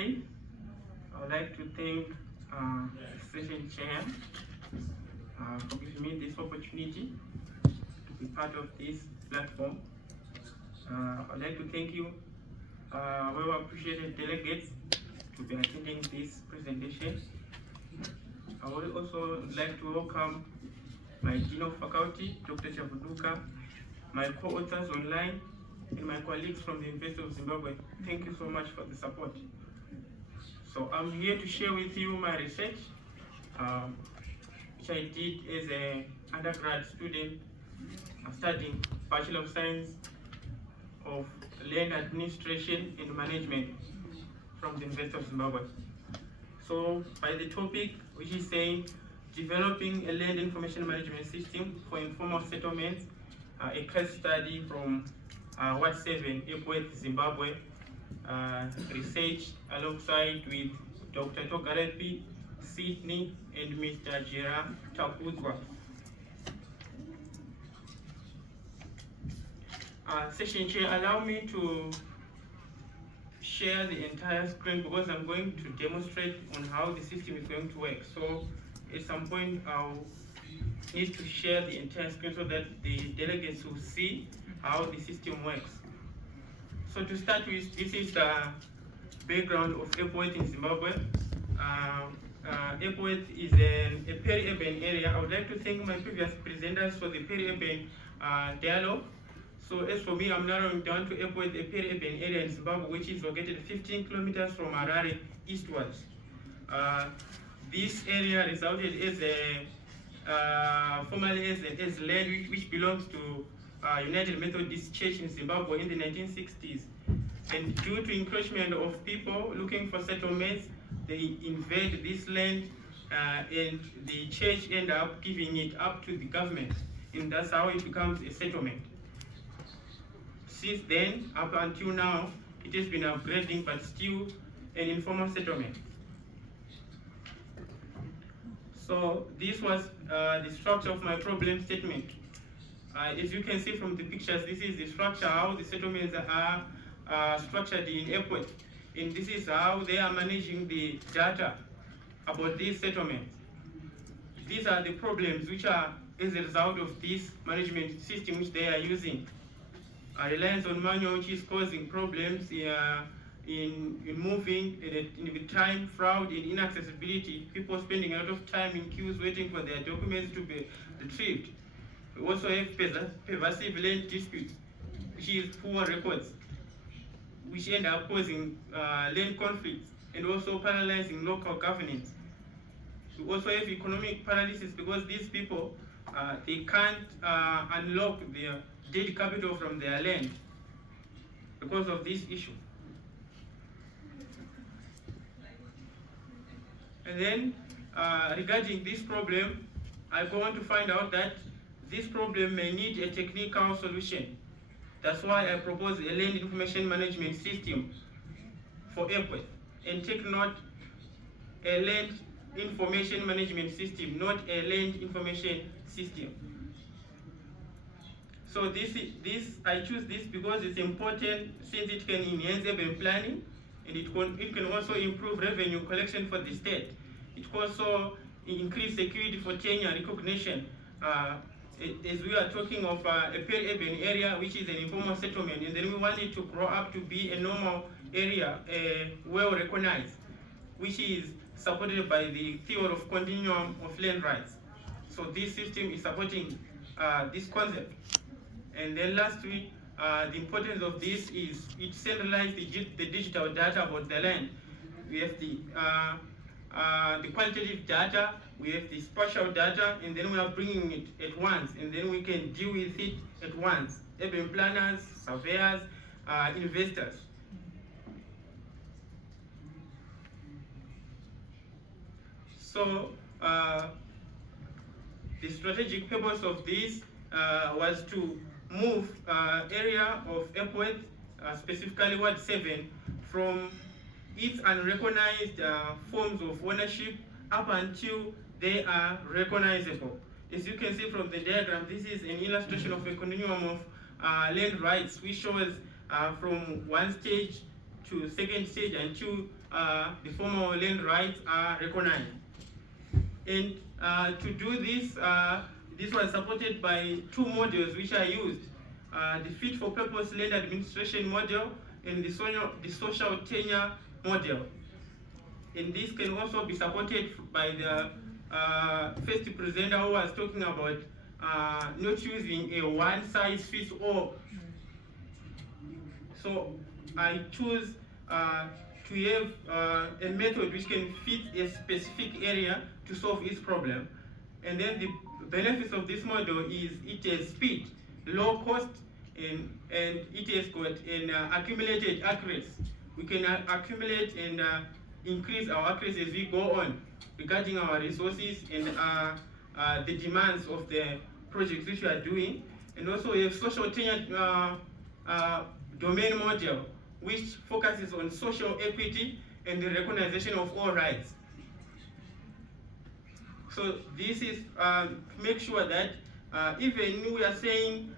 Finally, I would like to thank session chair for giving me this opportunity to be part of this platform. I'd like to thank you, well appreciated delegates, to be attending this presentation. I would also like to welcome my Dean of Faculty, Dr. Chavuduka, my co-authors online, and my colleagues from the University of Zimbabwe. Thank you so much for the support. So I'm here to share with you my research, which I did as an undergrad student studying Bachelor of Science of Land Administration and Management from the University of Zimbabwe. So by the topic, which is saying developing a land information management system for informal settlements, a case study from Ward 7, Epworth, Zimbabwe, research alongside with Dr. Togarepi, Sydney, and Mr. Jera Takuzwa. Session chair, allow me to share the entire screen because I'm going to demonstrate on how the system is going to work. So at some point I'll need to share the entire screen so that the delegates will see how the system works. So to start with, this is the background of Epworth in Zimbabwe. Epworth is a peri-urban area. I would like to thank my previous presenters for the peri-urban dialogue. So as for me, I'm narrowing down to Epworth, a peri-urban area in Zimbabwe, which is located 15 kilometers from Harare eastwards. This area resulted as a formerly as land which belongs to United Methodist Church in Zimbabwe in the 1960s. And due to encroachment of people looking for settlements, they invade this land and the church end up giving it up to the government. And that's how it becomes a settlement. Since then, up until now, it has been upgrading, but still an informal settlement. So this was the structure of my problem statement. As you can see from the pictures, this is the structure, how the settlements are structured in Epworth. And this is how they are managing the data about these settlements. These are the problems which are as a result of this management system which they are using. Reliance on manual, which is causing problems in moving, in the time, fraud, and inaccessibility. People spending a lot of time in queues waiting for their documents to be retrieved. We also have pervasive land disputes, which is poor records, which end up causing land conflicts and also paralyzing local governance. We also have economic paralysis because these people, they can't unlock their dead capital from their land because of this issue. And then regarding this problem, I go on to find out that this problem may need a technical solution. That's why I propose a land information management system for Epworth. And take note, a land information management system, not a land information system. So I choose this because it's important since it can enhance urban planning and it can also improve revenue collection for the state. It can also increase security for tenure recognition. As we are talking of a peri-urban area, which is an informal settlement, and then we want it to grow up to be a normal area, well recognized, which is supported by the theory of continuum of land rights. So this system is supporting this concept. And then lastly, the importance of this is it centralizes the digital data about the land. We have the qualitative data, we have the spatial data, and then we are bringing it at once, and then we can deal with it at once. Urban planners, surveyors, investors. So the strategic purpose of this was to move area of Epworth, specifically Ward 7, from its unrecognized forms of ownership up until they are recognizable. As you can see from the diagram, this is an illustration of a continuum of land rights, which shows from one stage to second stage until the formal land rights are recognized. And to do this, this was supported by two modules which are used, the fit for purpose land administration model and the social tenure model. And this can also be supported by the first presenter who was talking about not using a one size fits all. So I choose to have a method which can fit a specific area to solve its problem. And then the benefits of this model is it has speed, low cost, and it has got an accumulated accuracy. We can accumulate and increase our accuracy as we go on regarding our resources and the demands of the projects which we are doing. And also we have social tenure domain module, which focuses on social equity and the recognition of all rights. So this is make sure that even we are saying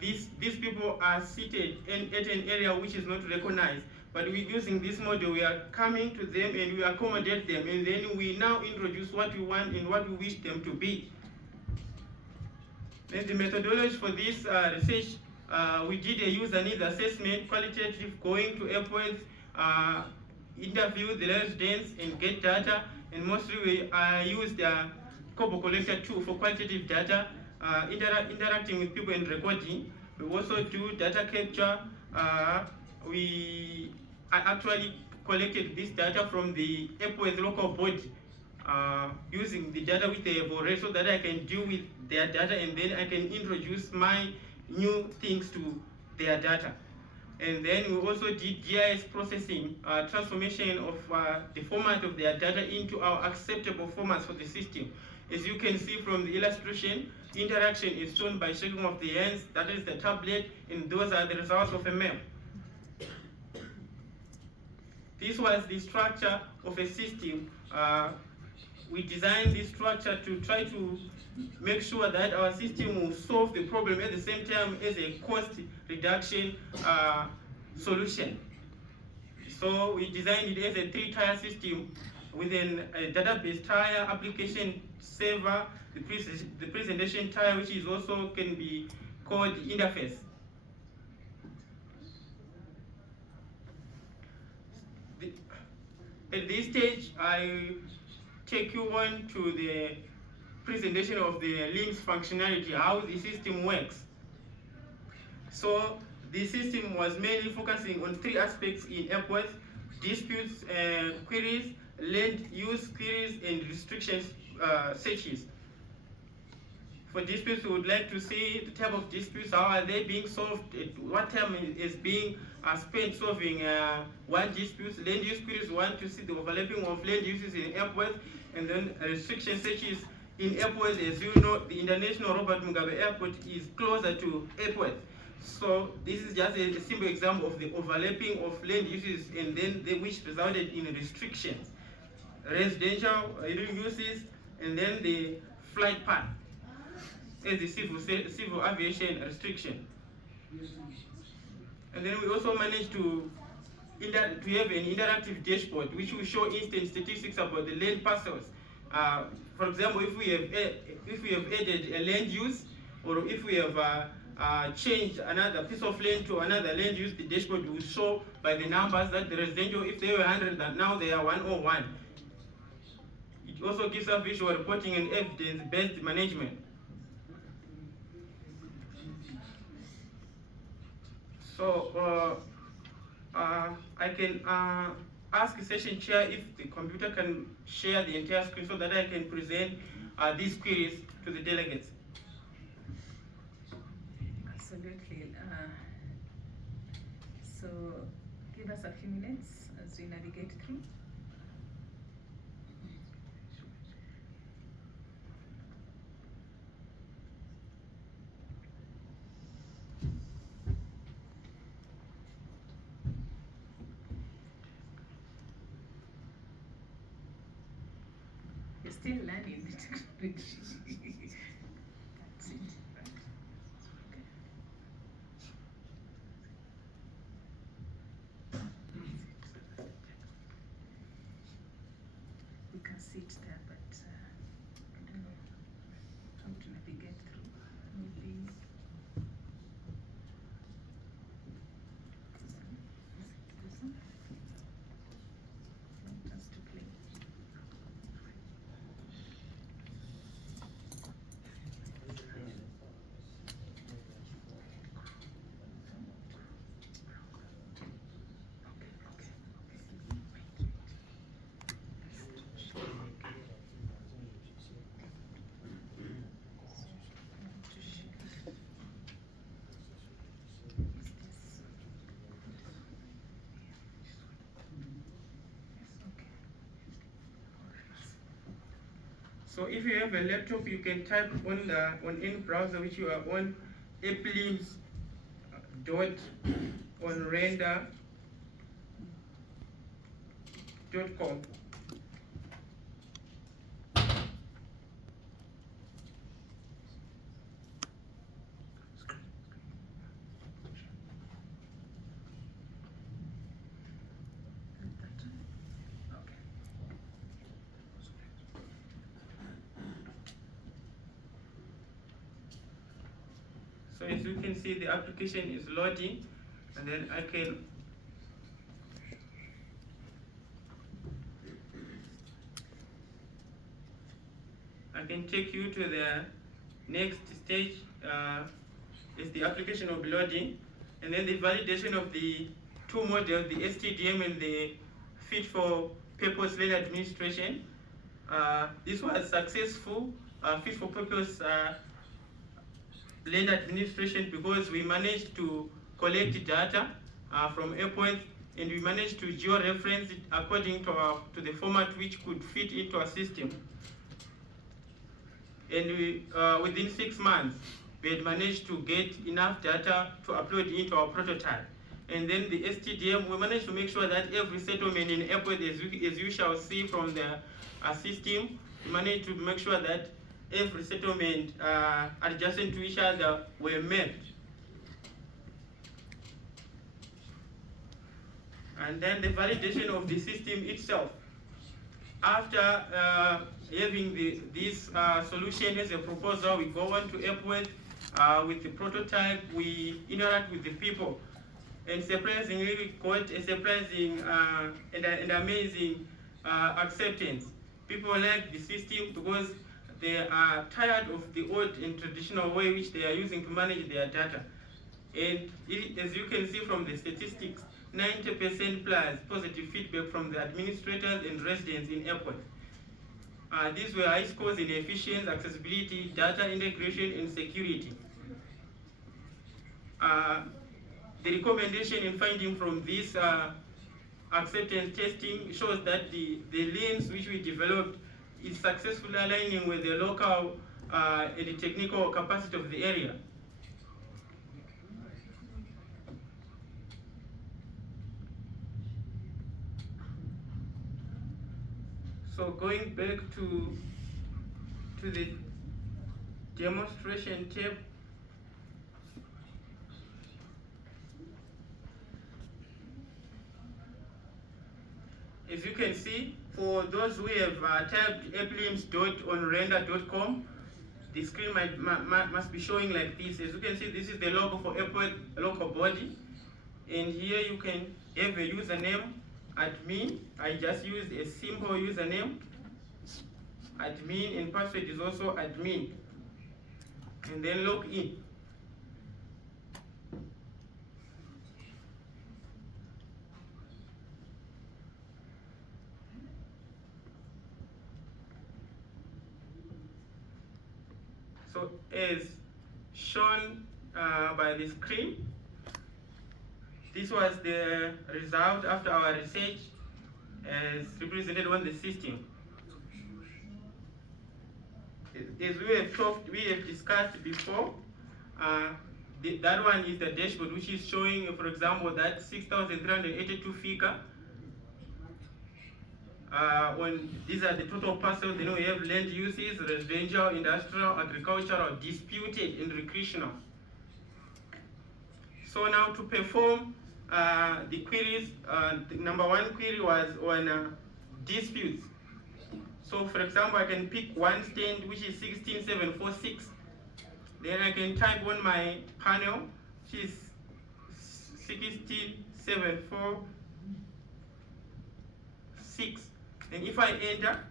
these people are seated at an area which is not recognized, but we're using this model, we are coming to them and we accommodate them, and then we now introduce what we want and what we wish them to be. Then the methodology for this research, we did a user needs assessment, qualitative, going to airports, interview the residents and get data, and mostly we used the Kobo collector tool for qualitative data, interacting with people and recording. We also do data capture. We actually collected this data from the airport local body, using the data which they have already, so that I can deal with their data and then I can introduce my new things to their data. And then we also did GIS processing, transformation of the format of their data into our acceptable formats for the system. As you can see from the illustration, interaction is shown by shaking of the hands, that is the tablet, and those are the results of a map. This was the structure of a system. We designed this structure to try to make sure that our system will solve the problem at the same time as a cost reduction solution. So we designed it as a 3-tier system with a database tier, application server, the presentation tier, which is also can be called interface. At this stage, I take you on to the presentation of the links functionality, how the system works. So the system was mainly focusing on 3 aspects in airports: disputes, queries, land use queries, and restrictions searches. For disputes, we would like to see the type of disputes, how are they being solved, what time is being spent solving one dispute. Land use queries, we want to see the overlapping of land uses in airports, and then restriction searches in airports. As you know, the International Robert Mugabe Airport is closer to airports. So this is just a simple example of the overlapping of land uses and then which resulted in restrictions. Residential uses, and then the flight path as the civil aviation restriction. And then we also managed to have an interactive dashboard which will show instant statistics about the land parcels. For example, if we have added a land use, or if we have changed another piece of land to another land use, the dashboard will show by the numbers that the residential, if they were 100, that now they are 101. It also gives us visual reporting and evidence-based management. So I can ask the session chair if the computer can share the entire screen so that I can present these queries to the delegates. Absolutely. So give us a few minutes as we navigate through. You're still learning the technology. That's it. Right. Okay. it there, but I don't know how to navigate through. Maybe this one. Want us to play. So if you have a laptop, you can type on any browser which you are on, applims dot on render.com. So as you can see, the application is loading, and then I can take you to the next stage. Is the application will be loading, and then the validation of the two models, the STDM and the fit for purpose lane administration. This was successful, fit for purpose lane administration, because we managed to collect data from airports, and we managed to geo-reference it according to the format which could fit into our system. And within 6 months, we had managed to get enough data to upload into our prototype. And then the STDM, we managed to make sure that every settlement in airport, as you shall see from the system, we managed to make sure that every settlement adjacent to each other were mapped. And then the validation of the system itself. After having this solution as a proposal, we go on to airport with the prototype, we interact with the people. And surprisingly, we got a surprising and amazing acceptance. People like the system because they are tired of the old and traditional way which they are using to manage their data. And as you can see from the statistics, 90% plus positive feedback from the administrators and residents in airport. These were high scores in efficiency, accessibility, data integration, and security. The recommendation and finding from this acceptance testing shows that the lanes which we developed is successfully aligning with the local and the technical capacity of the area. So going back to the demonstration tab, as you can see, for those who have typed applims.onrender.com, the screen must be showing like this. As you can see, this is the logo for airport local body, and here you can have a username, admin. I just used a simple username, admin, and password is also admin, and then log in. So as shown by the screen, this was the result after our research as represented on the system. As we have discussed before, that one is the dashboard which is showing, for example, that 6,382 figure. These are the total parcels. We have land uses, residential, industrial, agricultural, disputed, and recreational. So now to perform the queries, the number one query was on disputes. So for example, I can pick one stand which is 16746. Then I can type on my panel, which is 16746. And if I enter,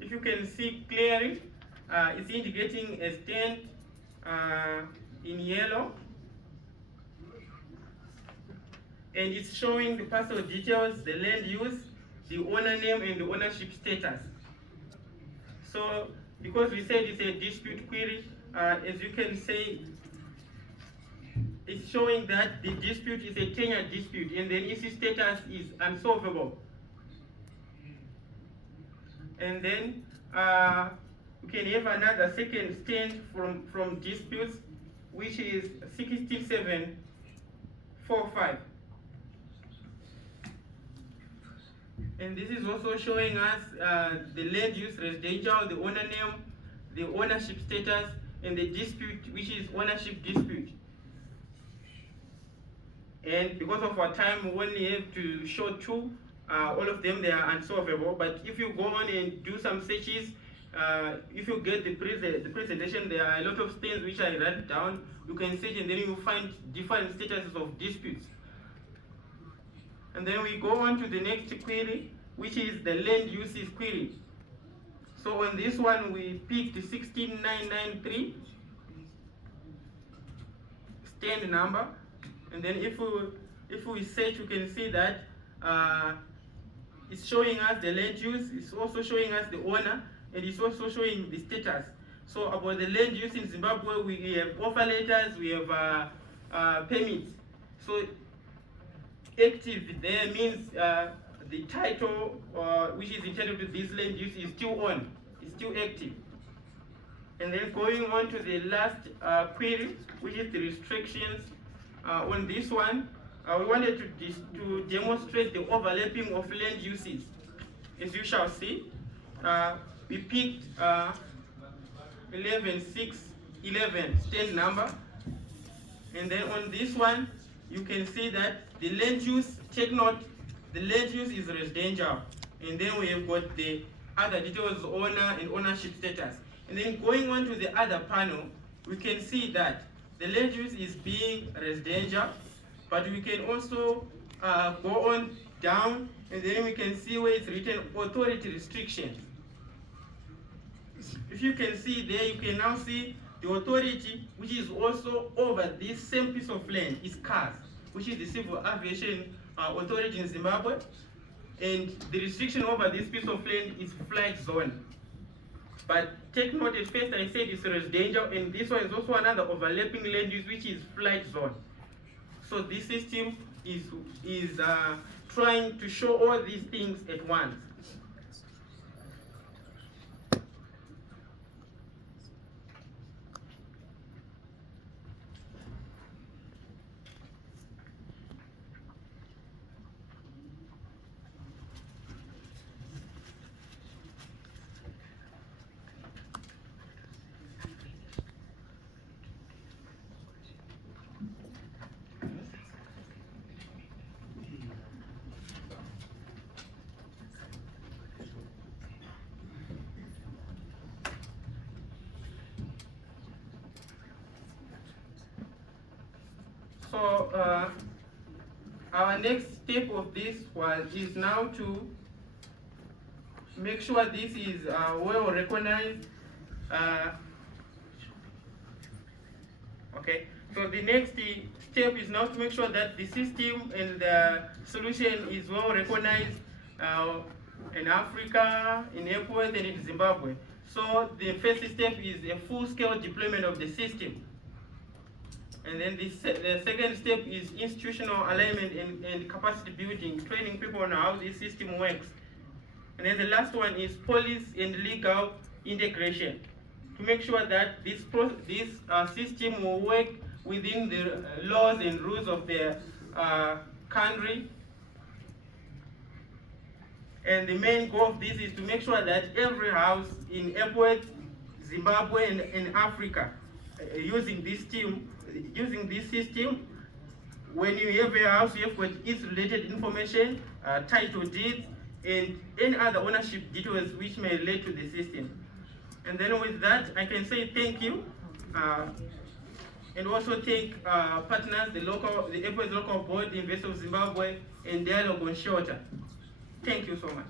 if you can see clearly, it's indicating a stand in yellow, and it's showing the parcel details, the land use, the owner name, and the ownership status. So because we said it's a dispute query, as you can see, it's showing that the dispute is a tenure dispute and the issue status is unsolvable. And then we can have another second stand from disputes, which is 6745. And this is also showing us the land use residential, the owner name, the ownership status, and the dispute, which is ownership dispute. And because of our time, we only have to show two. All of them, they are unsolvable. But if you go on and do some searches, if you get the presentation, there are a lot of things which I write down. You can search and then you find different statuses of disputes. And then we go on to the next query, which is the land uses query. So on this one, we picked 16993 stand number. And then if we search, you can see that it's showing us the land use, it's also showing us the owner, and it's also showing the status. So about the land use in Zimbabwe, we have offer letters, we have permits. So active there means the title which is entitled to this land use is still on, it's still active. And then going on to the last query, which is the restrictions. On this one, we wanted to demonstrate the overlapping of land uses. As you shall see, we picked 11611 stand number. And then on this one, you can see that the land use, take note, the land use is residential. And then we have got the other details, owner and ownership status. And then going on to the other panel, we can see that the land use is being residential, but we can also go on down, and then we can see where it's written authority restrictions. If you can see there, you can now see the authority, which is also over this same piece of land, is CARS, which is the Civil Aviation Authority in Zimbabwe, and the restriction over this piece of land is flight zone. But take note, at first I said it's residential, and this one is also another overlapping land use, which is flight zone. So this system is trying to show all these things at once. So our next step of this is now to make sure this is well recognized. Okay, so the next step is now to make sure that the system and the solution is well recognized in Africa, in Ecuador, and in Zimbabwe. So the first step is a full-scale deployment of the system. And then the second step is institutional alignment and capacity building, training people on how this system works. And then the last one is policy and legal integration, to make sure that this system will work within the laws and rules of the country. And the main goal of this is to make sure that every house in Ecuador, Zimbabwe, and in Africa using this system When you have a house, you have got its related information, title deeds, and any other ownership details which may relate to the system. And then with that, I can say thank you, and also thank partners, the airport's local board, the University of Zimbabwe, and Dialogue on Shelter. Thank you so much.